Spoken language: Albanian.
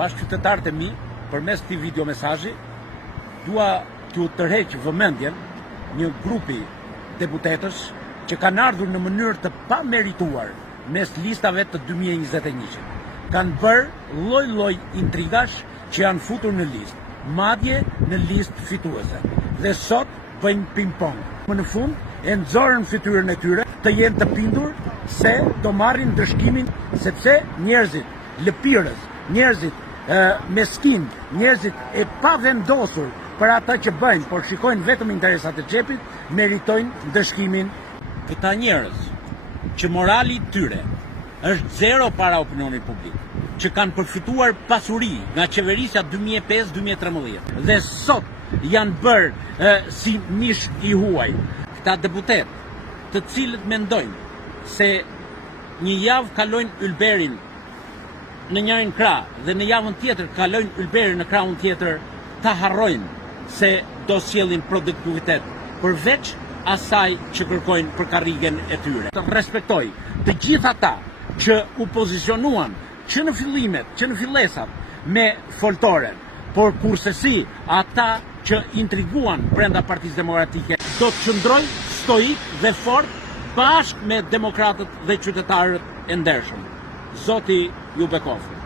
bashkëqytetarët e mi, përmes këtij video mesazhi, dua t'ju tërheq vëmendjen një grupi deputetësh që kanë ardhur në mënyrë të pamerituar mes listave të 2021-shit. Kanë bërë lloj-lloj intrigash që janë futur në listë, madje në listë fituese. Dhe sot bëjnë ping-pong. Më në fund e nxorën fytyrën e tyre të jenë të bindur se do marrin ndëshkimin, sepse njerëzit lëpirës, njerëzit meskin, njerëzit e pavendosur për ata që bëjnë, por shikojnë vetëm interesat e xhepit, meritojnë ndëshkimin. Këta njerëz që morali i tyre është zero para opinionit publik, që kanë përfituar pasuri nga qeverisja 2005-2013 dhe sot janë bërë si mish i huaj. Këta deputet, të cilët mendojnë se një javë kalojnë ylberin në njërin krah dhe në javën tjetër kalojnë ylberin në krahun tjetër, ta harrojnë se do sjellin produktivitet përveç asaj që kërkojnë për karrigen e tyre. Të respektoj të gjithë ata që u pozicionuan që në fillimet, që në fillesat me foltoren, por kursesi ata që intriguan brenda Partisë Demokratike, do të qëndrojnë stoik dhe fort bashkë me demokratët dhe qytetarët e ndershëm. Zoti ju bekoft.